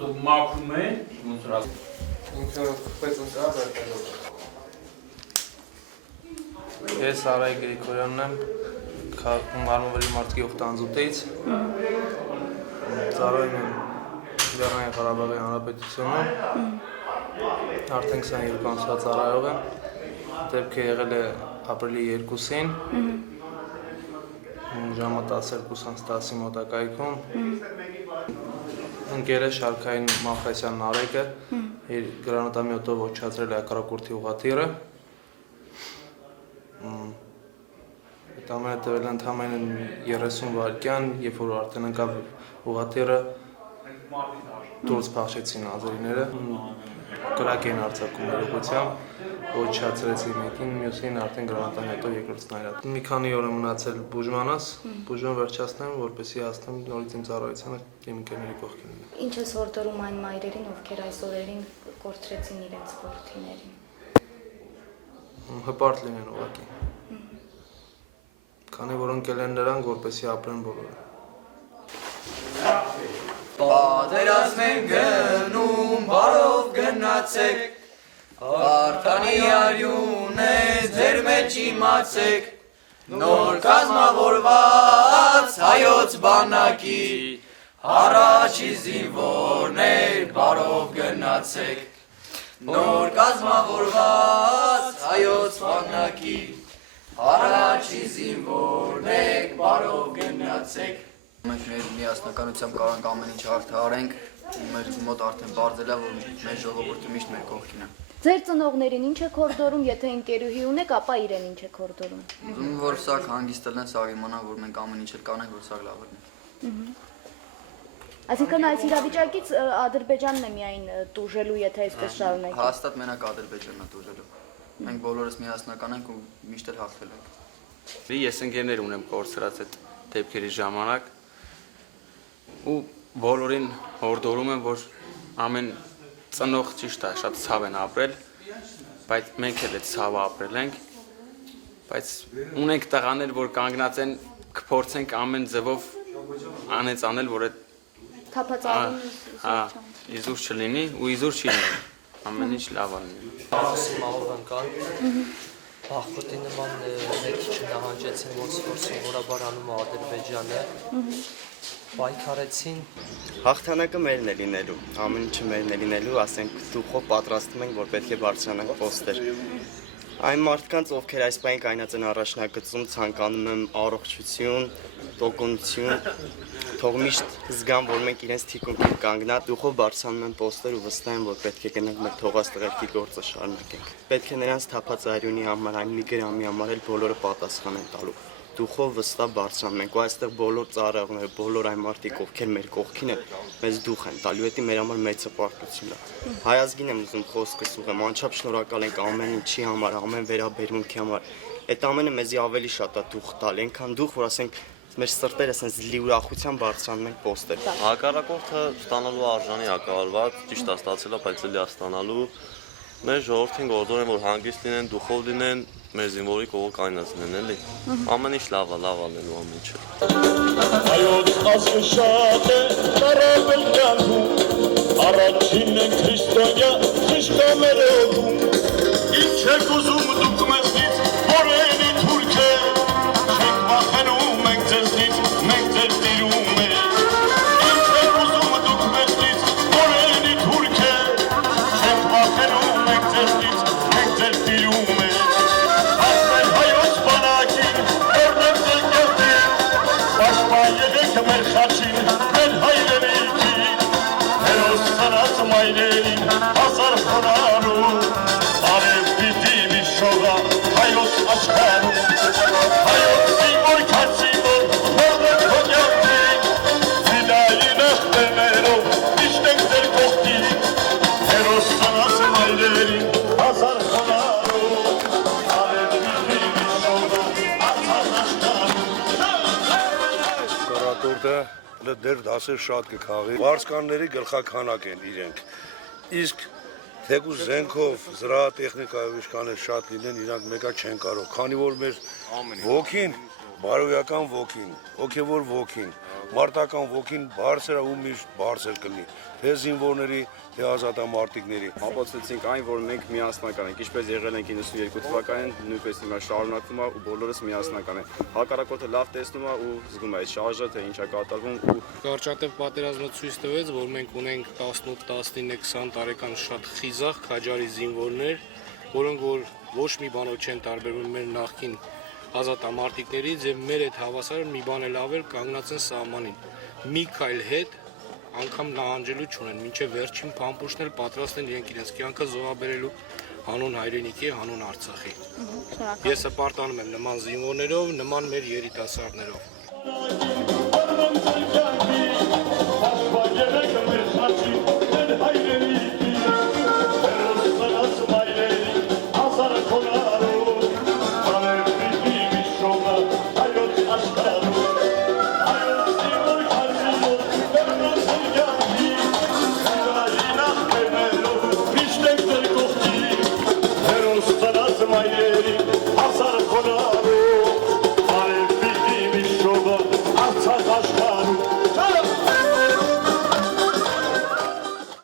իմաստով մաքրում են, ոնց որ ինքը խփեց ընկա վերտելով։ Ես Արայ Գրիգորյանն եմ, Մարմավերի մարդկի օգտանձուտից, ծառայում եմ Լեռնային Ղարաբաղի Հանրապետությունում, արդեն 22 ամսվա ծառայող եմ, դեպքը եղել է ապրիլի 2-ին, ժամը 12:10 մոտակայքում, ընկերը Շարքային Մախրասյան Նարեկը իր գրանատամյոտով ոչնչացրել է հակառակորդի ուղղաթիռը։ Այդ ամենը տևել է ընդամենը 30 վայրկյան, երբ որ արդեն ընկավ ուղղաթիռը, դուրս փախչեցին ազերիները, կրակ էին արձակում ուղղությամբ, ոչնչացրեցին մեկին, մյուսին արդեն գրանատամյոտով երկրորդ սնայրատ։ Մի քանի օր եմ մնացել բուժմանս, բուժումը վերջացնեմ, որպեսզի հասնեմ նորից իմ ծառայությանը իմ ընկերների կողքին։ Ինչ ես որդորում այն մայրերին, ովքեր այս օրերին կորցրեցին իրենց որդիներին։ Հպարտ լինեն ուղղակի։ Քանի որ ընկել են նրանք, որպեսզի ապրեն բոլորը։ Պատերազմ են գնում, բարով գնացեք, Վարդանի արյուն է ձեր մեջ իմացեք, նոր կազմավորված հայոց բանակի, առաջի զինվորներ բարով գնացեք, նոր կազմավորված հայոց բանակի, առաջի զինվորներ բարով գնացեք։ Մենք մեր միասնականությամբ կարող ենք ամեն ինչ հաղթահարենք, մեր մոտ արդեն բարձել է, որ մեր ժողովուրդը միշտ մեր կողքին է։ Ձեր ծնողներին ինչ եք հորդորում, եթե ընկերուհի ունեք, ապա իրեն ինչ եք հորդորում։ Ուզում որ սակ հանգիստ ելնեն, սակ իմանան, որ մենք ամեն ինչ էլ կանենք, որ սակ լավ լինի։ Այսինքն այս իրավիճակից Ադրբեջանն է միայն տուժելու, եթե այսպես շարունակի։ Հաստատ մենակ Ադրբեջանն է տուժելու։ Մենք բոլորս միասնական ենք ու միշտ էլ հաղթել ենք։ Ես ընկերներ ունեմ կորցրած այդ դեպքերի ժամանակ ու բոլորին հորդորում եմ, որ ամեն ծնող ճիշտ է, շատ ցավ են ապրել, բայց մենք էլ այդ ցավը ապրել ենք, բայց ունենք տղաներ, որ կանգնած են, կփորձենք ամեն ձևով անեցանել, որ այդ իզուր չլինի ու իզուր չի լինի, ամեն ինչ լավ լինի։ Մահով ընկան, Բախմուտի նման մեկ չնահանջեցին, ոնց որ սովորաբար անում է Ադրբեջանը, պայքարեցին։ Հաղթանակը մերն է լինելու, ամեն ինչը մերն է լինելու, ասենք դուխով պատրաստում ենք, որ պետք է բարձրանանք պոստեր։ Այն մարդկանց, ովքեր այս պահին կայնած են առաջնագծում, ցանկանում եմ առողջություն, տոկունություն, թող միշտ զգան, որ մենք իրենց թիկունքին կանգնած դուխով բարձրանում են պոստեր ու վստահ են, որ պետք է գնանք մեր թողած տղերքի գործը շարունակենք։ Պետք է նրանց թափած արյունի համար, այն մի գրամի համար էլ բոլորը պատասխան են տալու։ Դուխով վստահ բարձրանում ենք ու այստեղ բոլոր ծառայողները, բոլոր այն մարդիկ, ովքեր մեր կողքին են, մեզ դուխ են տալու, դա մեր համար մեծ հպարտություն է։ Հայազգին եմ ուզում խոսքս ուղղեմ, անչափ շնորհակալ ենք ամեն ինչի համար, ամեն վերաբերմունքի համար։ Այդ ամենը մեզի ավելի շատ է դուխ տալ, այնքան դուխ, որ ասենք մեր սրտերը ասենց լի ուրախությամբ բարձրանում ենք պոստեր։ Հակառակորդը ստանալու արժանի ակալված, ճիշտ է ստացել է, բայց էլի է ստանալու։ Մեր ժողովրդին գործում են, որ հանգիստ լինեն, դուխով լինեն, մեր զինվորի կողը կայնած լինեն, էլի։ Ամեն ինչ լավ է լինելու ամեն ինչը։ Հայոց ազգը շատ է, տարապել կյանքում, առաջինն են քրիստոնյա, ճիշտ է մեր օգում։ Ինչ եք ուզում դուք մեզնից, որենի թուրք է, չեք վախենում մենք ձեզնից, մենք ձեր տիրում է։ Ինչ եք ուզում դուք մեզնից, որենի թուրք է, չեք վախենում մենք ձեզնից, մենք ձեր տիրում է։ Ասել հայոց բանակին, որնեմ ձեր կերտին, պաշտպան եղեք մեր խաչին, մեր հայրենիքին, հերոս ծնած մայրերին, հազար խոնարհում, արև պիտի մի շողա հայոց աշխարհում, հայոց զինվոր քացինով, որնեմ քո կերտին, ֆիդայի նեղտերներով, միշտ ենք ձեր կողքին, հերոս ծնած մայրերին, հազար խոնարհում, արև պիտի մի շողա հայոց աշխարհում։ Կորատորդը դեր դասեր շատ կքաղի, վարսկանների գլխականակ են իրենք, իսկ թեկուզ զենքով, զրահատեխնիկայով իշխաներ շատ լինեն, իրանք մեկա չեն կարող, քանի որ մեր ոգին, բարոյական ոգին, հոգևոր ոգին, մարտական ոգին բարձր է ու միշտ բարձր կլինի, թե զինվորների, թե ազատամարտիկների։ Ապացուցեցինք այն, որ մենք միասնական ենք, ինչպես եղել ենք 92 թվականին, նույնպես հիմա շարունակվում է ու բոլորս միասնական ենք։ Հակառակորդը լավ տեսնում է ու զգում է այդ շարժը, թե ինչ է կատարվում ու Կարճատև պատերազմը ցույց տվեց, որ մենք ունենք 18, 19, 20 տարեկան շատ խիզախ քաջարի զինվորներ, որոնք որ ոչ մի բանով չեն տարբերվում մեր նախկին ազատամարտիկներից եւ մեր այդ հավասարը մի բան էլ ավել կանգնած են սահմանին։ Մի քայլ հետ անգամ նահանջելու չունեն, մինչև վերջին փամփուշտն էլ պատրաստ են իրենք իրենց կյանքը զոհաբերելու հանուն հայրենիքի, հանուն Արցախի։ Ես հպարտանում եմ նման զինվորներով, նման մեր երիտասարդներով։